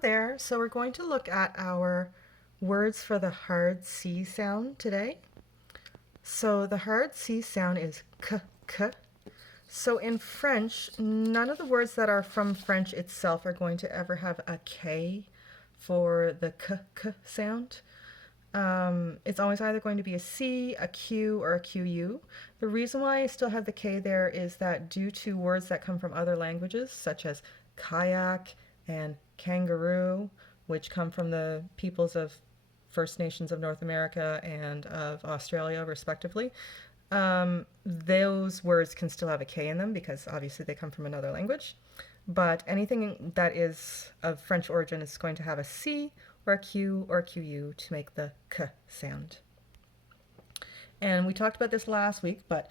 Hello there. So we're going to look at our words for the hard C sound today. So the hard C sound is k, k. So in French, none of the words that are from French itself are going to ever have a K for the k, k sound. It's always either going to be a C, a Q, or a QU. The reason why I still have the K there is that due to words that come from other languages, such as kayak and kangaroo, which come from the peoples of First Nations of North America and of Australia, respectively, those words can still have a K in them because obviously they come from another language. But anything that is of French origin is going to have a C or a Q or a QU to make the K sound. And we talked about this last week, but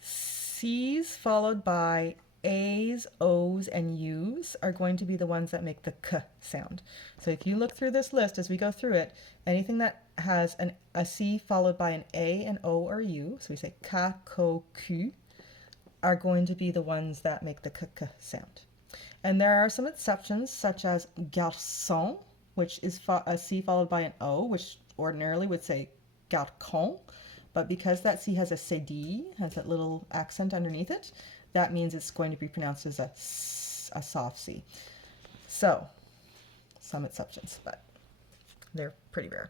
C's followed by A's, O's, and U's are going to be the ones that make the K sound. So if you look through this list as we go through it, anything that has a C followed by an A, an O, or U, so we say ka, ko, ku, are going to be the ones that make the K, K sound. And there are some exceptions, such as garçon, which is a C followed by an O, which ordinarily would say garçon. But because that C has a CD, has that little accent underneath it, that means it's going to be pronounced as a soft C. So, some exceptions, but they're pretty rare.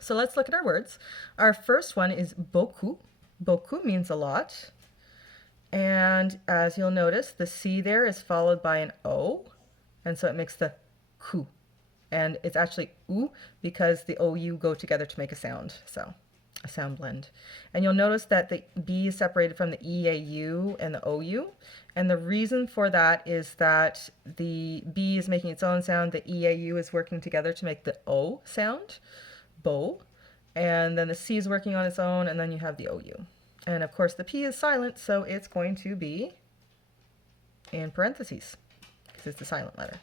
So let's look at our words. Our first one is beaucoup. Beaucoup means a lot. And as you'll notice, the C there is followed by an O, and so it makes the ku. And it's actually oo because the OU go together to make a sound, so a sound blend. And you'll notice that the B is separated from the EAU and the OU. And the reason for that is that the B is making its own sound, the EAU is working together to make the O sound, bo. And then the C is working on its own, and then you have the OU. And of course the P is silent, so it's going to be in parentheses, because it's the silent letter.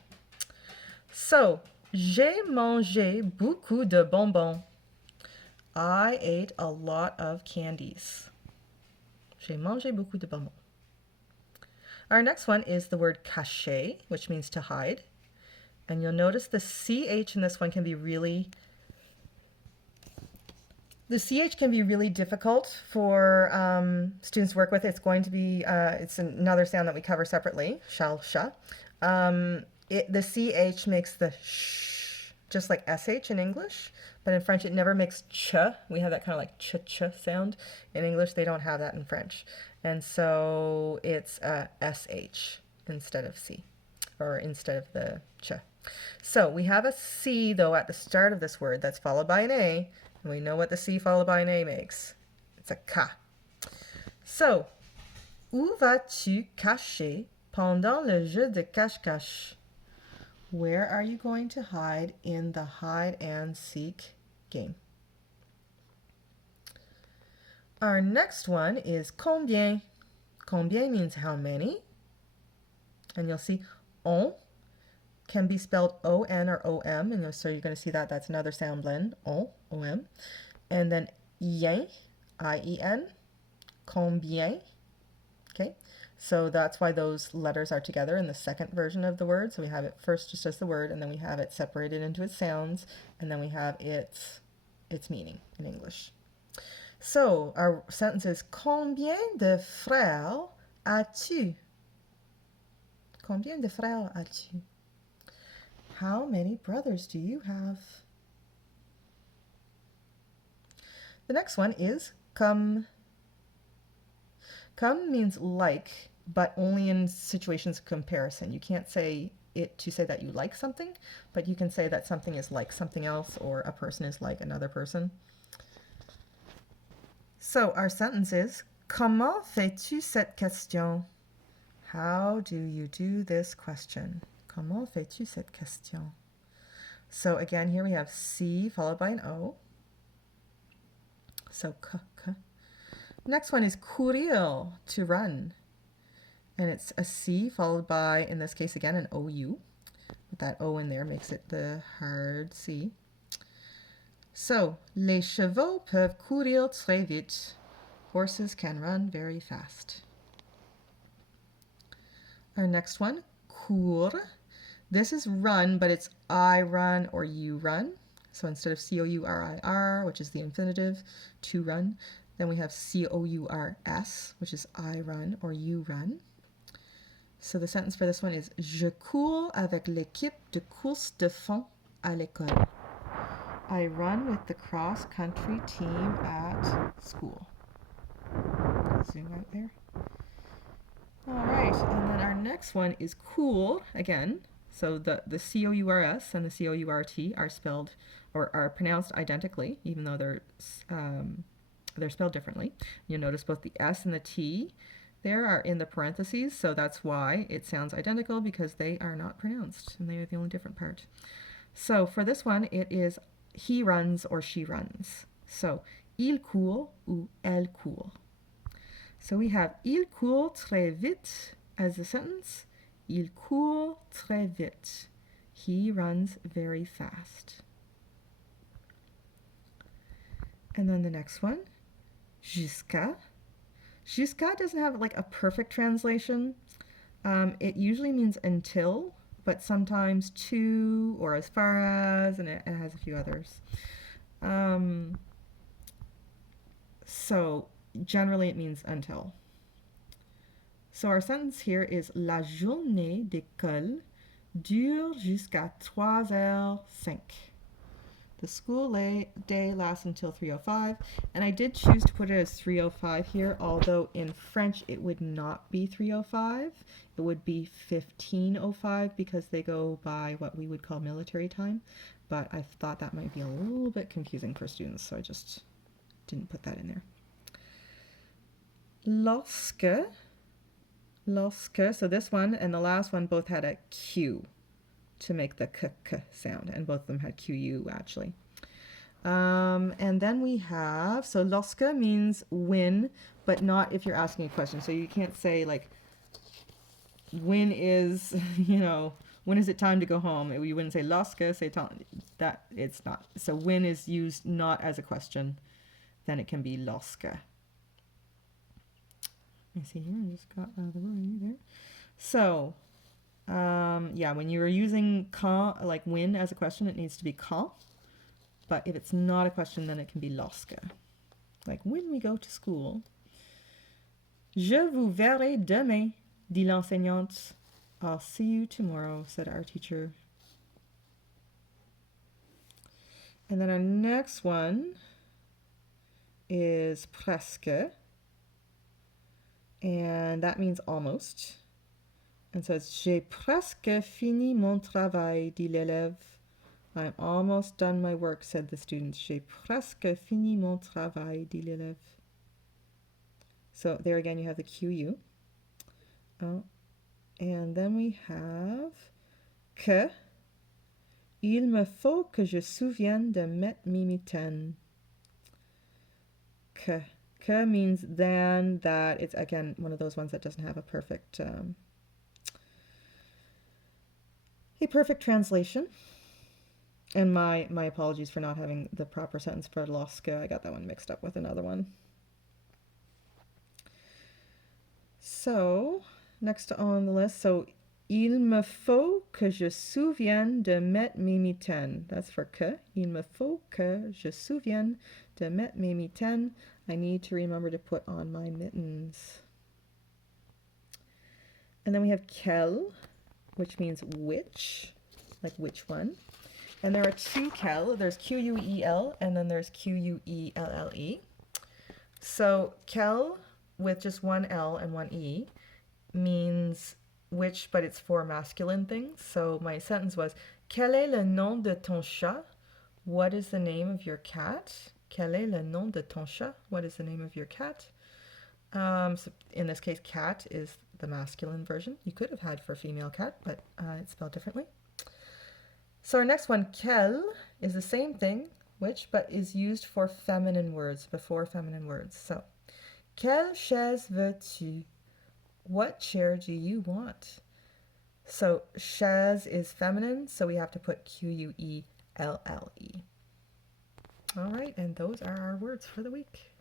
So, j'ai mangé beaucoup de bonbons. I ate a lot of candies. J'ai mangé beaucoup de bonbons. Our next one is the word cacher, which means to hide. And you'll notice the CH in this one can be really difficult for students to work with. It's going to be, it's another sound that we cover separately, shall, sha. The CH makes the sh, just like SH in English, but in French it never makes ch. We have that kind of like ch sound. In English they don't have that in French. And so it's SH instead of C, or instead of the ch. So we have a C though at the start of this word that's followed by an A, and we know what the C followed by an A makes. It's a ka. So, où vas-tu cacher pendant le jeu de cache-cache? Where are you going to hide in the hide and seek game? Our next one is combien. Combien means how many. And you'll see on can be spelled O-N or O-M. And so you're going to see that that's another sound blend, on, O-M. And then ien, I-E-N, combien. Okay. So that's why those letters are together in the second version of the word. So we have it first just as the word, and then we have it separated into its sounds, and then we have its meaning in English. So our sentence is combien de frères as-tu? Combien de frères as-tu? How many brothers do you have? The next one is comme. Comme means like, but only in situations of comparison. You can't say it to say that you like something, but you can say that something is like something else, or a person is like another person. So our sentence is, comment fais-tu cette question? How do you do this question? Comment fais-tu cette question? So again, here we have C followed by an O. So k, k. Next one is courir, to run. And it's a C followed by, in this case again, an OU. With that O in there makes it the hard C. So, les chevaux peuvent courir très vite. Horses can run very fast. Our next one, cours. This is run, but it's I run or you run. So instead of C-O-U-R-I-R, which is the infinitive, to run, then we have C-O-U-R-S, which is I run or you run. So the sentence for this one is Je cours avec l'équipe de course de fond à l'école. I run with the cross-country team at school. Zoom out there. All right, and then our next one is cool again. So the C-O-U-R-S and the C-O-U-R-T are spelled or are pronounced identically, even though they're spelled differently. You'll notice both the S and the T there are in the parentheses, so that's why it sounds identical, because they are not pronounced and they are the only different part. So for this one, it is he runs or she runs. So il court ou elle court. So we have il court très vite as the sentence. Il court très vite. He runs very fast. And then the next one, jusqu'à. Jusqu'à doesn't have like a perfect translation. It usually means until, but sometimes to or as far as, and it has a few others. So generally it means until. So our sentence here is La journée d'école dure jusqu'à 3h05. The school day lasts until 3:05, and I did choose to put it as 3:05 here, although in French it would not be 3:05. It would be 15:05 because they go by what we would call military time, but I thought that might be a little bit confusing for students, so I just didn't put that in there. Lorsque, so this one and the last one both had a Q to make the k sound, and both of them had QU actually. And then we have, so lorsque means when, but not if you're asking a question. So you can't say like, when is, when is it time to go home? You wouldn't say lorsque, say that it's not. So when is used not as a question, then it can be lorsque. Let me see here, I just got the word there. So, yeah, when you're using quand, like when as a question, it needs to be quand. But if it's not a question, then it can be lorsque. Like when we go to school. Je vous verrai demain, dit l'enseignante. I'll see you tomorrow, said our teacher. And then our next one is presque. And that means almost. And so it's J'ai presque fini mon travail, dit l'élève. I'm almost done my work, said the student. J'ai presque fini mon travail, dit l'élève. So there again you have the QU. Oh. And then we have que. Il me faut que je souvienne de mettre mes mitaines. Que. Que means then, that. It's again one of those ones that doesn't have a perfect translation. And my apologies for not having the proper sentence for lorsque. I got that one mixed up with another one. So, next on the list, so il me faut que je souvienne de mettre mes mitaines. That's for que. Il me faut que je souvienne de mettre mes mitaines. I need to remember to put on my mittens. And then we have quel, which means which, like which one. And there are two quel. There's Q-U-E-L, and then there's Q-U-E-L-L-E. So quel, with just one L and one E, means which, but it's for masculine things. So my sentence was, Quel est le nom de ton chat? What is the name of your cat? Quel est le nom de ton chat? What is the name of your cat? So in this case, cat is the masculine version. You could have had for female cat, but it's spelled differently. So our next one, quel, is the same thing, which, but is used for feminine words, before feminine words. So, quelle chaise veux-tu? What chair do you want? So, chaise is feminine, so we have to put Q-U-E-L-L-E. All right, and those are our words for the week.